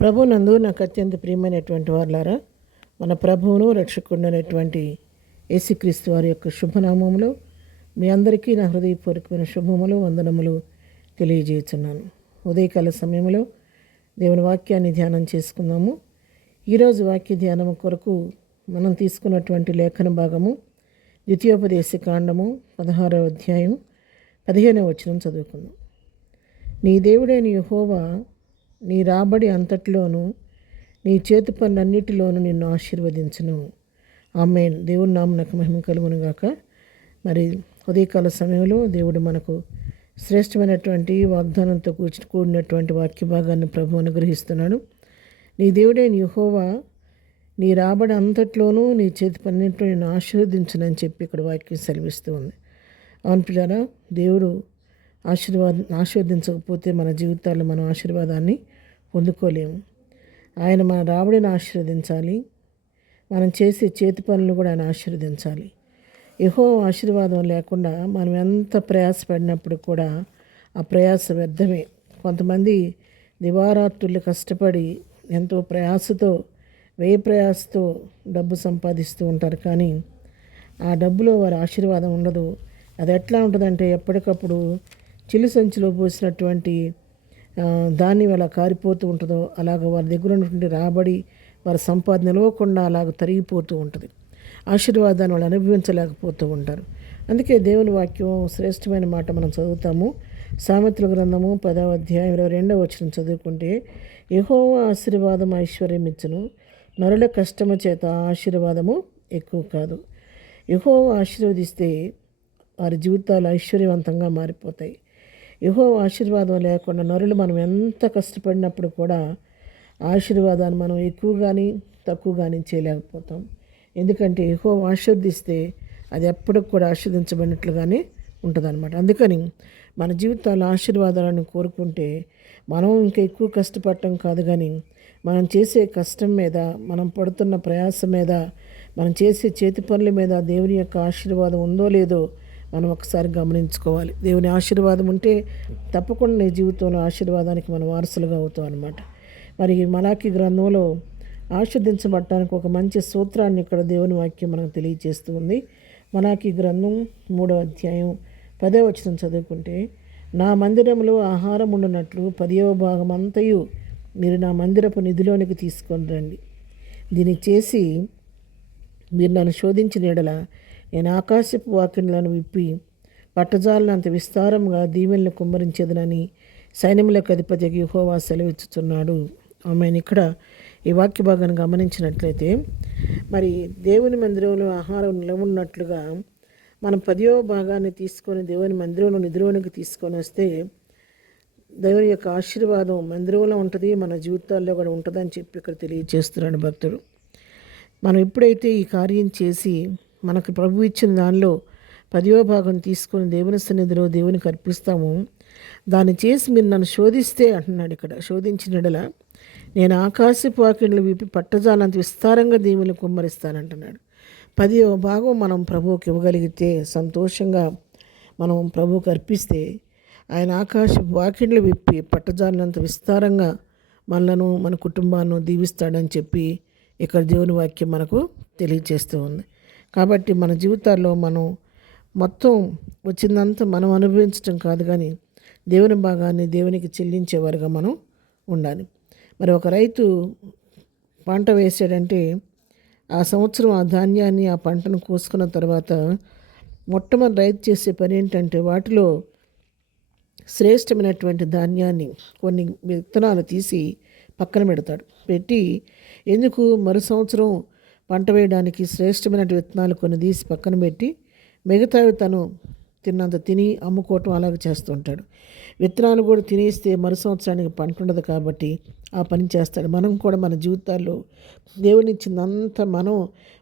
ప్రభునందు నాకు అత్యంత ప్రియమైనటువంటి వారులారా, మన ప్రభువును రక్షకుడైనటువంటి యేసుక్రీస్తు వారి యొక్క శుభనామములో మీ అందరికీ నా హృదయపూర్వకమైన శుభములు వందనములు తెలియజేస్తున్నాను. ఉదయకాల సమయంలో దేవుని వాక్యాన్ని ధ్యానం చేసుకుందాము. ఈరోజు వాక్య ధ్యానం కొరకు మనం తీసుకున్నటువంటి లేఖన భాగము ద్వితీయోపదేశ కాండము 16వ అధ్యాయం 15వ వచనం చదువుకుందాం. నీ దేవుడైన యెహోవా నీ రాబడి అంతటిలోనూ నీ చేతి పనులన్నిటిలోనూ నిన్ను ఆశీర్వదించును. ఆమేన్. దేవుని నామమునకు మహిమ కలుగును గాక. మరి ఉదయకాల సమయంలో దేవుడు మనకు శ్రేష్టమైనటువంటి వాగ్దానంతో కూడినటువంటి వాక్య భాగాన్ని ప్రభు అనుగ్రహిస్తున్నాడు. నీ దేవుడైన యెహోవా నీ రాబడి అంతట్లోనూ నీ చేతి పనులన్నిటిలో నిన్ను ఆశీర్వదించునని చెప్పి ఇక్కడ వాక్యం సెలవిస్తూ ఉంది. అవును పిల్లారా, దేవుడు ఆశీర్వదించకపోతే మన జీవితాల్లో మనం ఆశీర్వాదాన్ని పొందుకోలేము. ఆయన మన రాబడిని ఆశీర్వదించాలి, మనం చేసే చేతి పనులను కూడా ఆయన ఆశీర్వదించాలి. యెహోవా ఆశీర్వాదం లేకుండా మనం ఎంత ప్రయాసపడినప్పుడు కూడా ఆ ప్రయాస వ్యర్థమే. కొంతమంది దివారాత్రులు కష్టపడి ఎంతో ప్రయాసతో ప్రయాసతో డబ్బు సంపాదిస్తూ ఉంటారు, కానీ ఆ డబ్బులో వారి ఆశీర్వాదం ఉండదు. అది ఎట్లా ఉంటుందంటే ఎప్పటికప్పుడు చిల్లు సంచిలో పోసినటువంటి ధాన్యం ఎలా కారిపోతూ ఉంటుందో అలాగ వారి దగ్గర ఉన్నటువంటి రాబడి వారి సంపాదన నిలవకుండా అలాగ తరిగిపోతూ ఉంటుంది. ఆశీర్వాదాన్ని వాళ్ళు అనుభవించలేకపోతూ ఉంటారు. అందుకే దేవుని వాక్యం శ్రేష్టమైన మాట మనం చదువుతాము. సామెతల గ్రంథము 10వ అధ్యాయం 22వ వచనం చదువుకుంటే, యెహోవా ఆశీర్వాదం ఐశ్వర్యం ఇచ్చును, నరుల కష్టము చేత ఆశీర్వాదము ఎక్కువ కాదు. యెహోవా ఆశీర్వదిస్తే వారి జీవితాలు ఐశ్వర్యవంతంగా మారిపోతాయి. యెహోవా ఆశీర్వాదం లేకుండా నరులు మనం ఎంత కష్టపడినప్పుడు కూడా ఆశీర్వాదాన్ని మనం ఎక్కువ కానీ తక్కువ కానీ చేయలేకపోతాం. ఎందుకంటే యెహోవా ఆశీర్వదిస్తే అది ఎప్పటికి కూడా ఆశీర్వదించబడినట్లుగానే ఉంటుందన్నమాట. అందుకని మన జీవితాల ఆశీర్వాదాలను కోరుకుంటే మనం ఇంకా ఎక్కువ కష్టపడటం కాదు, కానీ మనం చేసే కష్టం మీద, మనం పడుతున్న ప్రయాస మీద, మనం చేసే చేతి పనుల మీద దేవుని యొక్క ఆశీర్వాదం ఉందో లేదో మనం ఒకసారి గమనించుకోవాలి. దేవుని ఆశీర్వాదం ఉంటే తప్పకుండా నీ జీవితంలో ఆశీర్వాదానికి మనం వారసులుగా అవుతాం అన్నమాట. మరి మలాకి గ్రంథంలో ఆశీర్వదించబడటానికి ఒక మంచి సూత్రాన్ని ఇక్కడ దేవుని వాక్యం మనకు తెలియజేస్తూ ఉంది. మలాకి గ్రంథం 3వ అధ్యాయం 10వ వచనం చదువుకుంటే, నా మందిరంలో ఆహారం ఉండునట్లు 10వ భాగం అంతయు మీరు నా మందిరపు నిధిలోనికి తీసుకొని రండి. దీన్ని చేసి మీరు నన్ను శోధించిన ఎడల నేను ఆకాశపు వాకిళ్లను విప్పి పట్టజాలనంత విస్తారంగా దీవెనలు కుమ్మరించేదనని సైన్యములకు అధిపతి యెహోవా సెలవిచ్చుచున్నాడు. ఆమెను ఇక్కడ ఈ వాక్య భాగాన్ని గమనించినట్లయితే, మరి దేవుని మందిరంలో ఆహారం నిలవున్నట్లుగా మనం 10వ భాగాన్ని తీసుకొని దేవుని మందిరంలో నిధిలోనికి తీసుకొని వస్తే దేవుని యొక్క ఆశీర్వాదం మందిరంలో ఉంటుంది, మన జీవితాల్లో కూడా ఉంటుందని చెప్పి ఇక్కడ తెలియజేస్తున్నాడు భక్తుడు. మనం ఎప్పుడైతే ఈ కార్యం చేసి మనకు ప్రభు ఇచ్చిన దానిలో 10వ భాగం తీసుకొని దేవుని సన్నిధిలో దేవునికి అర్పిస్తాము, దాన్ని చేసి మీరు నన్ను శోధిస్తే అంటున్నాడు ఇక్కడ, శోధించినడల నేను ఆకాశపు వాకిళ్లు విప్పి పట్టజాలంత విస్తారంగా దీవెనలు కుమ్మరిస్తానంటున్నాడు. 10వ భాగం మనం ప్రభువుకి ఇవ్వగలిగితే, సంతోషంగా మనం ప్రభువుకి అర్పిస్తే ఆయన ఆకాశపు వాకిళ్లు విప్పి పట్టజాలంత విస్తారంగా మనలను మన కుటుంబాలను దీవిస్తాడని చెప్పి ఇక్కడ దేవుని వాక్యం మనకు తెలియజేస్తూ ఉంది. కాబట్టి మన జీవితాల్లో మనం మొత్తం వచ్చిందంతా మనం అనుభవించడం కాదు, కానీ దేవుని భాగాన్ని దేవునికి చెల్లించేవారుగా మనం ఉండాలి. మరి ఒక రైతు పంట వేసాడంటే ఆ సంవత్సరం ఆ ధాన్యాన్ని, ఆ పంటను కోసుకున్న తర్వాత మొట్టమొదటి రైతు చేసే పని ఏంటంటే వాటిలో శ్రేష్టమైనటువంటి ధాన్యాన్ని కొన్ని విత్తనాలు తీసి పక్కన పెట్టి ఎందుకు మరు సంవత్సరం పంట వేయడానికి శ్రేష్టమైన విత్తనాలు కొన్ని తీసి పక్కన పెట్టి మిగతావి తను తిన్నంత తిని అమ్ముకోవటం అలాగే చేస్తూ ఉంటాడు. విత్తనాలు కూడా తినేస్తే మరు సంవత్సరానికి పంట ఉండదు కాబట్టి ఆ పని చేస్తాడు. మనం కూడా మన జీవితాల్లో దేవుని ఇచ్చిందంతా మనం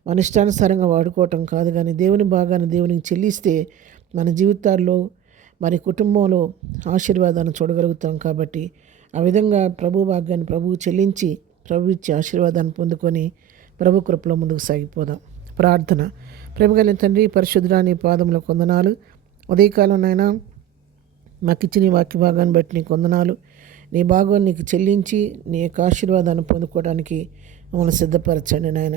మన ఇష్టానుసారంగా వాడుకోవటం కాదు, కానీ దేవుని భాగాన్ని దేవునికి చెల్లిస్తే మన జీవితాల్లో మరి కుటుంబంలో ఆశీర్వాదాన్ని చూడగలుగుతాం. కాబట్టి ఆ విధంగా ప్రభు భాగాన్ని ప్రభువు చెల్లించి ప్రభు ఇచ్చే ఆశీర్వాదాన్ని పొందుకొని ప్రభు కృపలో ముందుకు సాగిపోదాం. ప్రార్థన. ప్రేమగలిగిన తండ్రి, పరిశుద్ధుడా, నీ పాదములకు వందనాలు. ఉదయకాలం నాయనా మాకు ఇచ్చిన వాక్య భాగాన్ని బట్టి నీకు వందనాలు. నీ భాగం నీకు చెల్లించి నీ యొక్క ఆశీర్వాదాన్ని పొందుకోవడానికి మమ్మల్ని సిద్ధపరచండి నాయన.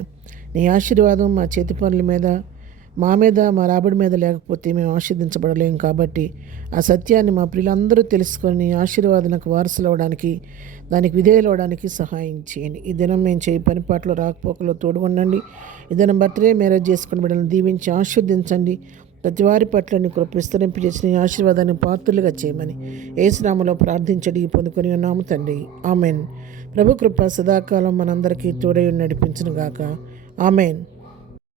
నీ ఆశీర్వాదం మా చేతి పనుల మీద, మా రాబడి మీద లేకపోతే మేము ఆశీర్దించబడలేము. కాబట్టి ఆ సత్యాన్ని మా ప్రియులందరూ తెలుసుకొని నీ ఆశీర్వాదానికి వారసులు అవ్వడానికి, దానికి విధేయులు అవ్వడానికి సహాయం చేయండి. ఈ దినం మేము చేయి పనిపాట్లో రాకపోకలో తోడుగొనండి. ఈ దినం బర్త్డే మ్యారేజ్ చేసుకుని బిడ్డలను దీవించి ఆశీర్దించండి. ప్రతి వారి పట్ల నీ కృప విస్తరింపజేసి నీ ఆశీర్వాదాన్ని పాత్రులుగా చేయమని యేసు నామములో ప్రార్థించడి పొందుకొని ఉన్నాము తండ్రి. ఆమెన్. ప్రభు కృప సదాకాలం మనందరికీ తోడై నడిపించును గాక. ఆమెన్.